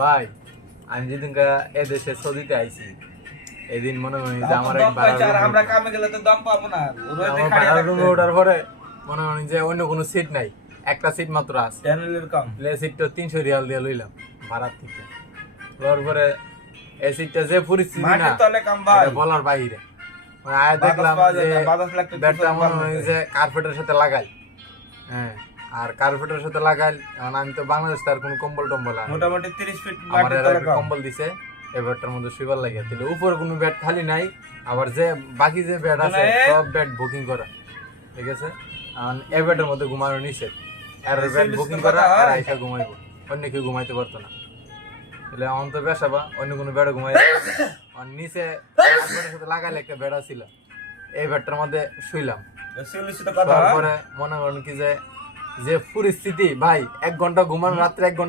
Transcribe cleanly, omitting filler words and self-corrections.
ভাই আমি যেদিন এদেশে সৌদিতে আইছি এদিন মনে হয় যে আমার এক আমরা কামে গেলে তো দম পাবো না রুমে ওঠার পরে মনে হয় যে অন্য কোনো সিট নাই, একটা সিট মাত্র আছে। সিটটা 300 রিয়াল দিয়ে লইলাম ভাড়ার থেকে। লওয়ার পরে এই সিটটা যে পরিস্থিতি না এটা বলার বাইরে। আয়া দেখলাম যে ব্যাটটা মনে হয় যে কার্পেটের সাথে লাগাই। হ্যাঁ, আর কার্পেটের সাথে লাগাই। এখন আমি তো বাংলাদেশ তার কোনো কম্বল টম্বল আনি, মোটামুটি 30 ফিট আমার একটা কম্বল দিছে এই ব্যাটটার মধ্যে শুইবার লাগে। তাহলে উপরে কোনো ব্যাট খালি নাই, আবার যে বাকি যে ব্যাট আছে সব ব্যাট বুকিং করা, ঠিক আছে। এই ব্যাটের মধ্যে ঘুমানো নিষেধ, আর ব্যাট বুকিং করা আর আইসা ঘুমাইবো, অন্য কেউ ঘুমাইতে পারতো না। তাহলে এখন তো বেসাবা অন্য কোনো ব্যাটে ঘুমাই। আর নিচে ব্যাটের সাথে লাগাইলে একটা ব্যাট ছিল, এই ব্যাটটার মধ্যে শুইলাম। তারপরে মনে করেন কি যে পরিস্থিতি ভাই, 1 ঘন্টা ঘুমানো, রাত্রে 1 ঘন্টা